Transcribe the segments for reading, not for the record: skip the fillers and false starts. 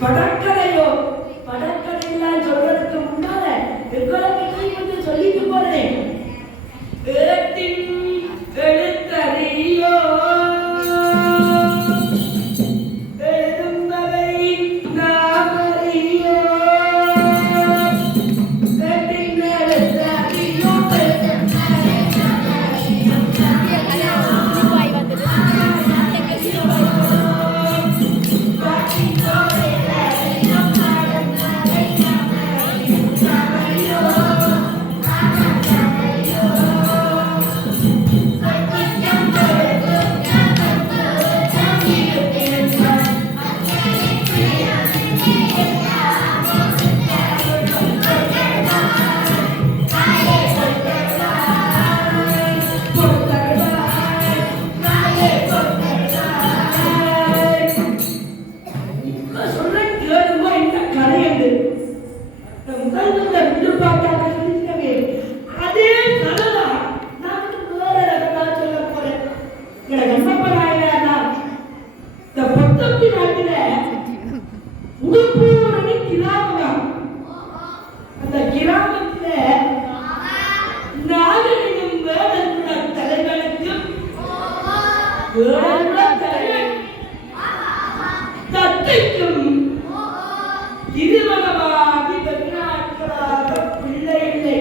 படக்கலையோ படக்கலையெல்லாம் சொல்றதுக்கு முன்னால எவ்வளவு சொல்லிட்டு போறேன். எழுத்தறியோ தத்தைக்கும் இருமகமாகி வெகுநாட்களாக பிள்ளை இல்லை.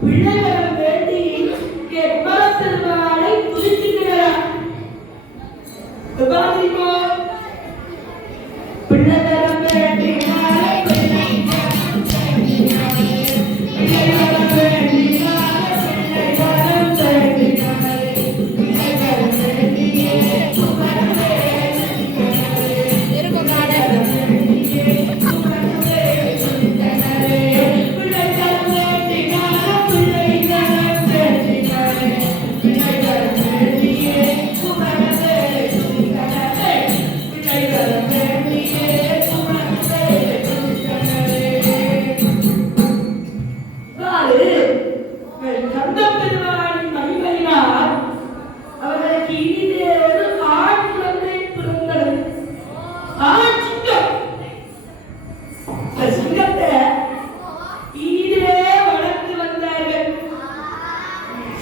பிள்ளைகளும் வேண்டி திருமணை துதிக்கின்றனர். பிள்ளைகளும் வேண்டி பெருமானின் மகிமையினால் அவர்களுக்கு இனிதே ஒரு ஆண் குழந்தை பிறந்தது. ஆண் சிங்கம். இந்த சிங்கத்தை இனிதே வளர்த்து வந்தார்கள்.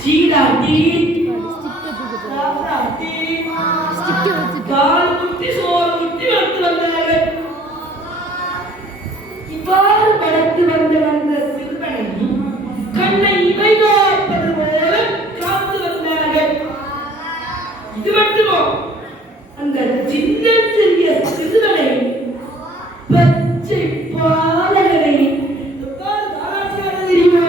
சீடாட்டி கால் குத்தி சோறு குத்தி வளர்த்து வந்தார்கள். இவ்வாறு வளர்த்து வந்த சிறுவனை கண்ணை இமை காப்பது போல காத்து வந்தார்கள். இது மட்டுமோ அந்த சின்ன சிறிய சிறுவனை பச்சை பாலகனை எவ்வாறு தாராட்டினார்கள் தெரியுமோ?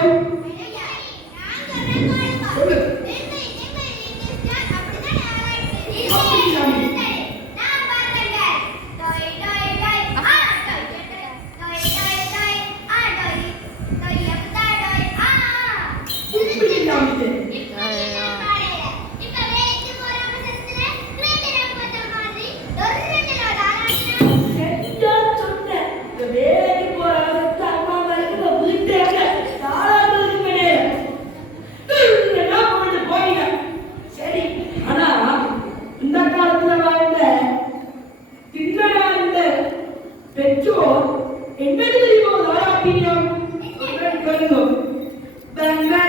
பெற்றோர் என்ன தெரியுமோ தாராட்டினோம் சொல்லுங்க.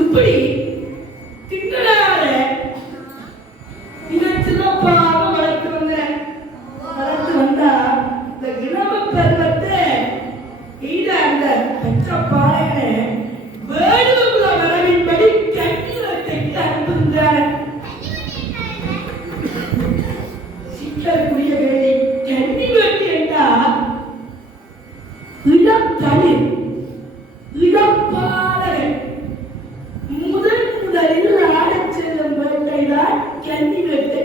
இப்படி திங்களார இதை சிறப்பாக வளர்த்து வந்தா இந்த இளம பருவத்தை அந்த பச்சப்பாளையனை வேடுகுல வரவின்படி கண்ணிலத்தைக்கு அனுப்புகின்றார். சிக்கலுக்குரிய வேலை கண்ணி வேட்டி என்றால் இளம் தளிர் இளப்பாளர்கள் முதலில் ஆடச் செல்லும் வேட்டைதான் கன்னி வேட்டை.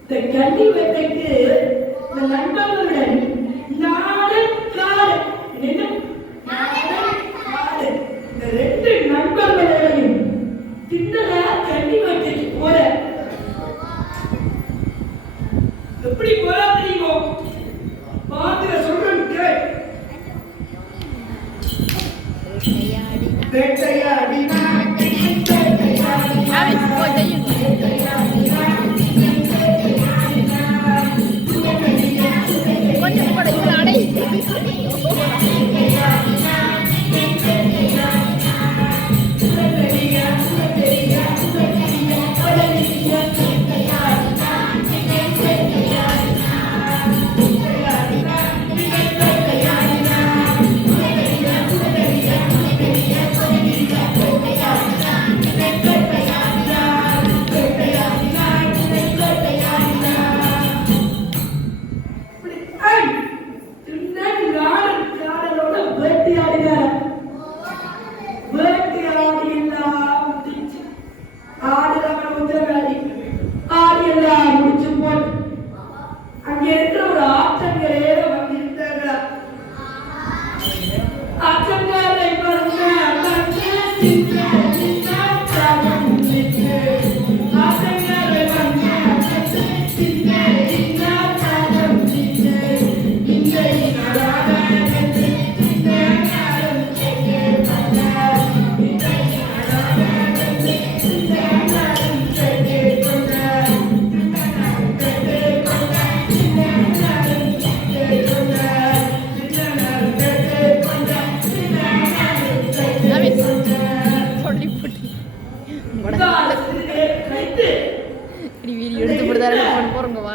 இந்த கன்னி வேட்டைக்கு இந்த நண்பர்களுடன் நாடன் காடன் இந்த ரெண்டு நண்பர்களையும் தின்னலா கன்னி வேட்டைக்கு போற. எப்படி போறா தெரியுமோ? பாத்துல சொல்றேன் கேள். வேட்டையாடி வீடியோ எடுத்து போடுதாரு போறங்க வா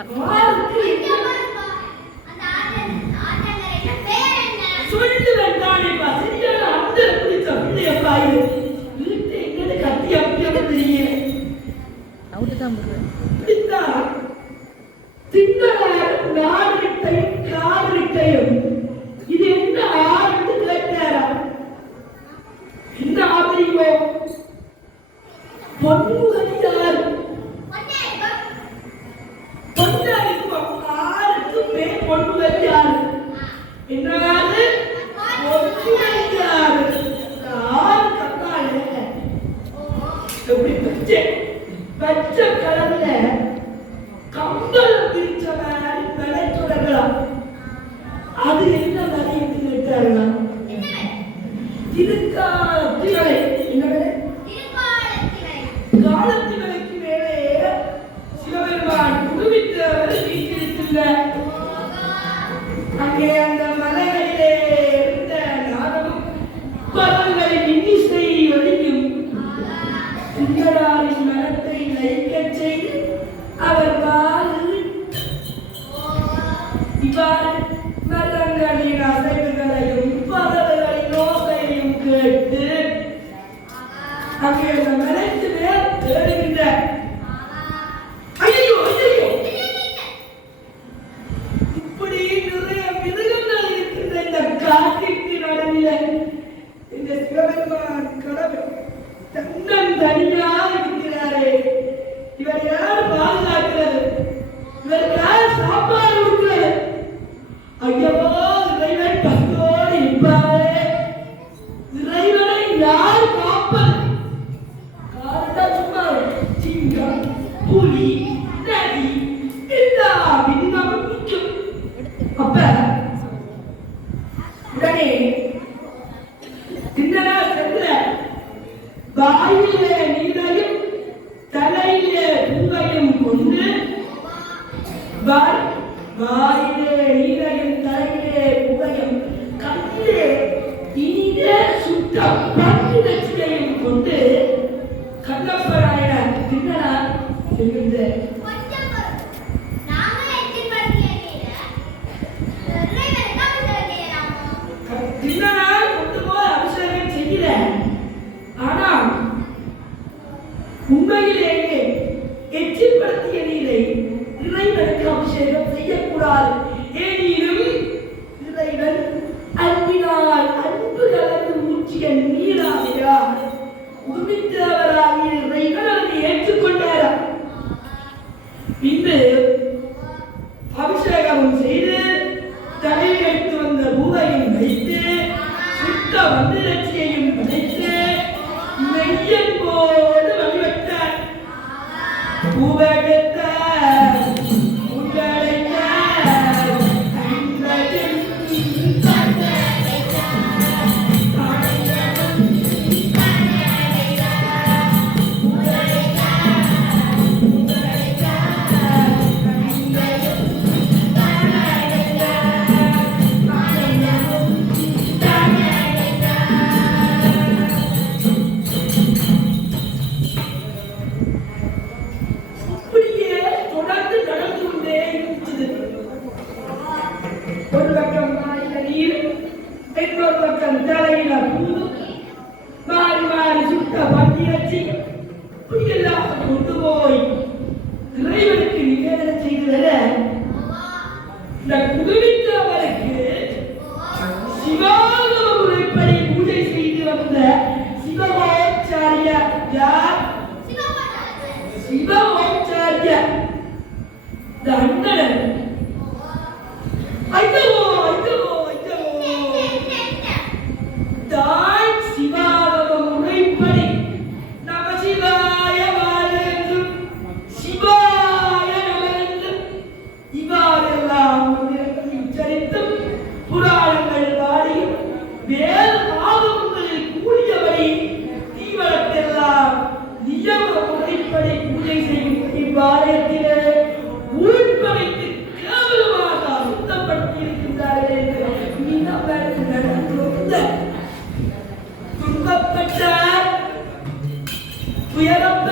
சொல்லுவேன் தானே பா சரியான அந்த பிடிச்ச பிள்ளையப்பா இது வீட்டு எங்க கத்தி அப்படியே தெரியல அவுட் தான் போடுறேன் பிடித்தா திண்டலார் நாரிட்டையும் காரிட்டையும் இது என்ன ஆறுன்னு கேட்டாரா என்ன ஆதரிவோ பொன்முகத்தார் பொன்னாரிக்கும் ஆருக்கு பேர் பொன்முகத்தார் என்னாது பொன்முகத்தார் ஆறு கத்தாலே எப்படி பச்சை கலர்ல கம்பளம் பிரிச்ச மாதிரி விலை தொடரலாம் அது என்ன விலை என்று கேட்டார்களா திருக்காலத்திகளை என்ன காலத்திகளுக்கு மேலே சிவபெருமான் புதுவித்தவர் வீட்டிருக்கின்றார் அங்கே அந்த மலைகளிலே இருந்த நாதமும் பறவைகளின் இன்னிசை ஒழிக்கும் சுந்தராரின் மனத்தை லயிக்கச் செய்து அவர் இவ்வாறு மரங்களின் அசைவுகளையும் பறவைகளின் ஓசையையும் கேட்டு அங்கே அந்த மலைக்கு மேல் ஏறுகின்ற ஐயோ ஐயோ இப்படி நிறைய மிருகங்கள் இருக்கின்ற இந்த காட்டிற்கு நடுவில் இந்த சிவபெருமான் கடவுள் தன்னம் தனியாக இருக்கிறாரே இவர் யார் பாதுகாக்கிறது இவர் யார் சாப்பாடு கொடுக்கிறது ஐயோ இறைவன் பசியோடு இருப்பாரே இறைவனை யார் காப்பது காரணம் சும்மா சிங்கம் புலி நரி எல்லா விதிமும் நிற்கும் அப்ப உடனே திண்ணனா சென்ற வாயிலே நீரையும் தலையிலே பூவையும் கொண்டு வாயிலே நீரையும் தலையிலே பூவையும் கண்ணிலே இனிதே சுத்த பட்டு நச்சிலையும் கொண்டு கண்ணப்பராயன திண்ணனா செல்கின்ற திண்ணனா கொண்டு போய் அபிஷேகம் செய்கிற ஆனா உண்மையிலேயே எச்சில்படுத்திய நீரை இறைவனுக்கு அபிஷேகம் செய்யக்கூடாது ஏனினும் இறைவன் அன்பினால் அன்பு கலந்து ஊற்றிய நீராவியா உமித்தவராகிய இறைவன் அதை ஏற்றுக்கொண்டாரா பின்பு அபிஷேகமும் செய்து தலையில் வைத்து வந்த பூவையும் வைத்து சுத்த வந்திரட்சியையும் படைத்து மெய்யன்போடு வழிபட்டார் பூவெடுத்த ஒரு பக்கம் மாறின நீர் இன்னொரு பக்கம் தலையில பூ மாறி மாறி சுட்ட பட்டியச்சி இப்படியெல்லாம் கொண்டு போய் இறைவனுக்கு நிவேதனம் செய்து வர இந்த குருவித்தவருக்கு சிவாகம முறைப்படி பூஜை செய்து வந்த சிவகோச்சாரியார் யார் சிவகோச்சாரியார் இந்த அண்ணன் தான் சிவாகம முறைப்படி நம சிவாய வாழ்ந்தும் சிவாய நமந்தும் இவ்வாறெல்லாம் உச்சரித்தும் புராணங்கள் பாடியும் வேறு ஆகமங்களில் கூடியபடி தீவனத்தெல்லாம் நியம முறைப்படி பூஜை செய்யும் இவ்வாலயத்திலே உள்பவைத்து கேவலமாக சுத்தப்படுத்தி இருக்கின்றார்கள் என்று துன்பப்பட்ட உயரம்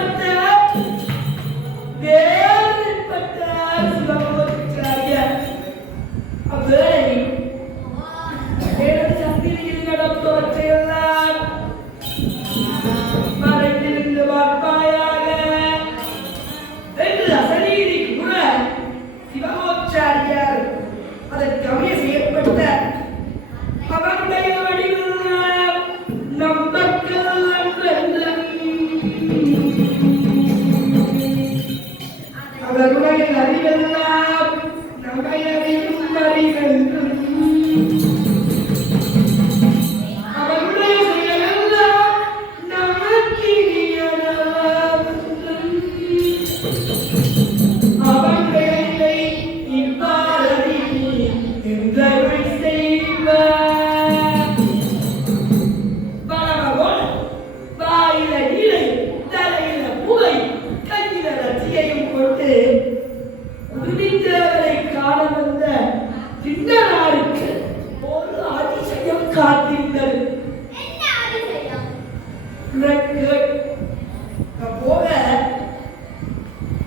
போக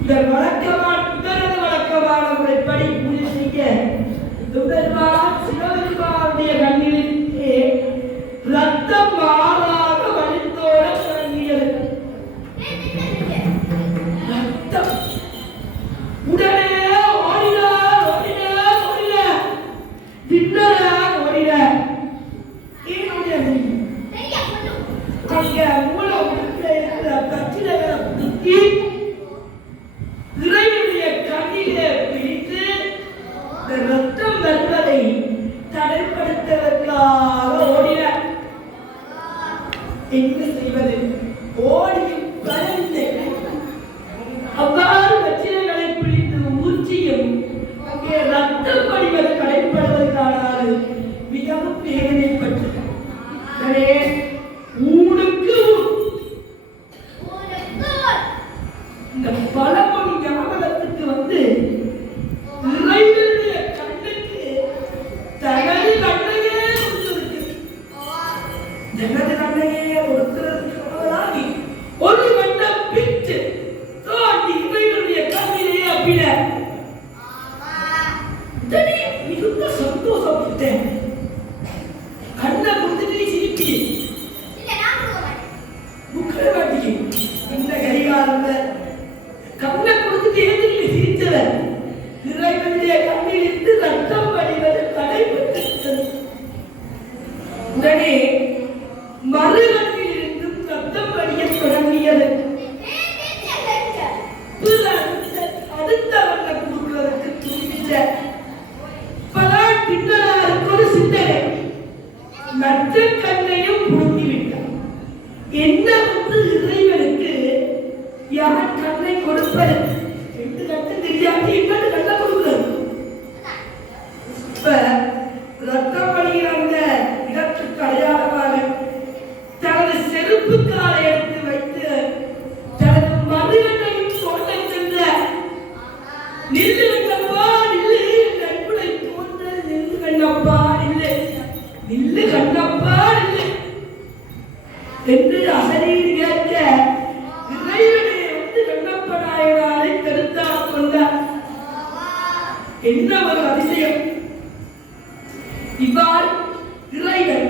இந்த வழக்கமான இவரது வழக்கமான முறைப்படி பூஜை செய்ய சிவபெருமானுடைய கண்ணிலே ரத்தம் மாறாக வழித்தோட தொடங்கியது. ரத்தம் உடனே ஓடினார் தின்னரார் ஓடினார். அங்க மூலம் இருக்கிற கச்சிதங்களை குத்தி இறைவனுடைய கண்ணிலே பிடித்து இந்த ரத்தம் வருவதை தடைப்படுத்துவதற்காக ஓடினார். என்ன செய்வது? ஓடியும் கலந்து அவ்வாறு கச்சிதங்களை பிடித்து ஊர்ச்சியும் அங்கே ரத்தம் படிவது தடைப்படுவதற்கான மிகவும் வேதனைப்பட்டது. ஊனுக்கு இந்த பழமொழி ஞாபகத்துக்கு வந்து இறைவனுடைய கண்ணுக்கு தனது கண்ணையே கொடுத்திருக்கு. தனது கண்ணையே கொடுத்திருக்கிறவர்களாகி ஒரு கண்ணம் பிச்சு தோண்டி இறைவனுடைய கண்ணிலே அப்பிட மிகுந்த சந்தோஷப்பட்டேன். கண்ணை கொடுத்துட்டு சிரிப்பி முக்கியமாட்டி இந்த கைகால கண்ணை கொடுத்துட்டு எதிரில் சிரித்தவர் இறைவனுடைய கண்ணிலிருந்து ரத்தம் வடிவது தடைப்பட்டிருக்கிறது. உடனே மறுகண்ணிலிருந்தும் ரத்தம் வடிய தொடங்கியது. அடுத்த வண்ண கொடுப்பதற்கு துணிந்த பலால் தின்னலாருக்கு ஒரு சிந்தனை மற்ற கண்ணையும் புடுங்கிவிட்டார். என்ன வந்து இறைவனுக்கு யார் கண்ணை கொடுப்பது என்று கட்டு தெரியாது. இன்னொரு கண்ணை கொடுக்கிறது. இப்ப ரத்தம் வழிகிற அந்த இடத்துக்கு அடையாளமாக தனது செருப்பு காலை எடுத்து வைத்து தனது மறுகண்ணையும் சொல்ல சென்ற நில்லு கண்ணப்பா நில்லு நட்புடை தோன்ற நில்லு கண்ணப்பா நில்லு நில்லு கண்ணப்பா நில்லு என்று அசரீர் கேட்க இறைவனை வந்து கண்ணப்ப நாயனாரை கருத்தாக் கொண்டார். என்ன ஒரு அதிசயம்! இவ்வாறு இறைவன்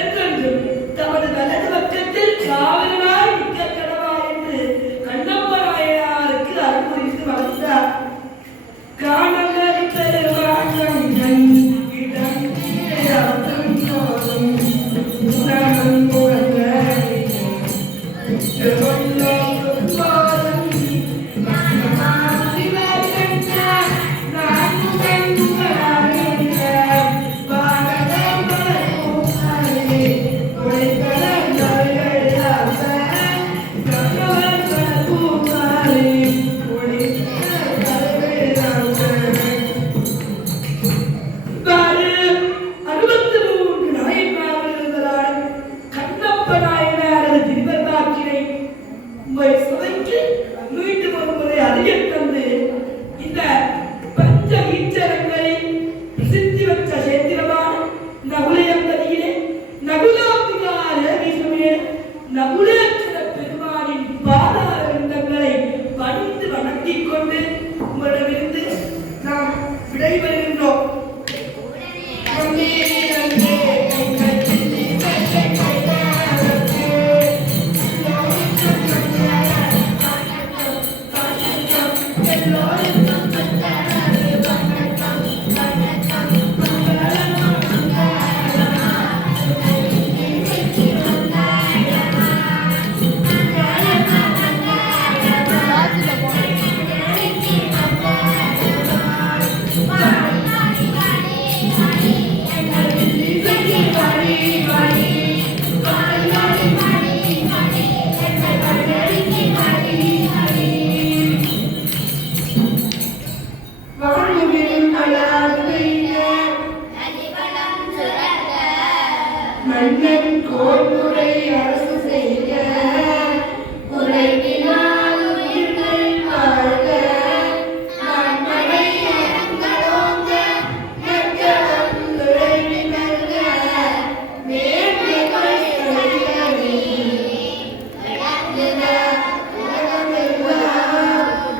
என்றென்று தமது வலது பக்கத்தில் காவலனாய் நிற்க கடவா என்று கண்ணப்ப நாயனாருக்கு அறிவுறுத்தி வளர்த்தார். காணல் பெருமான்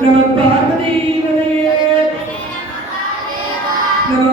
நம பார்வதி நம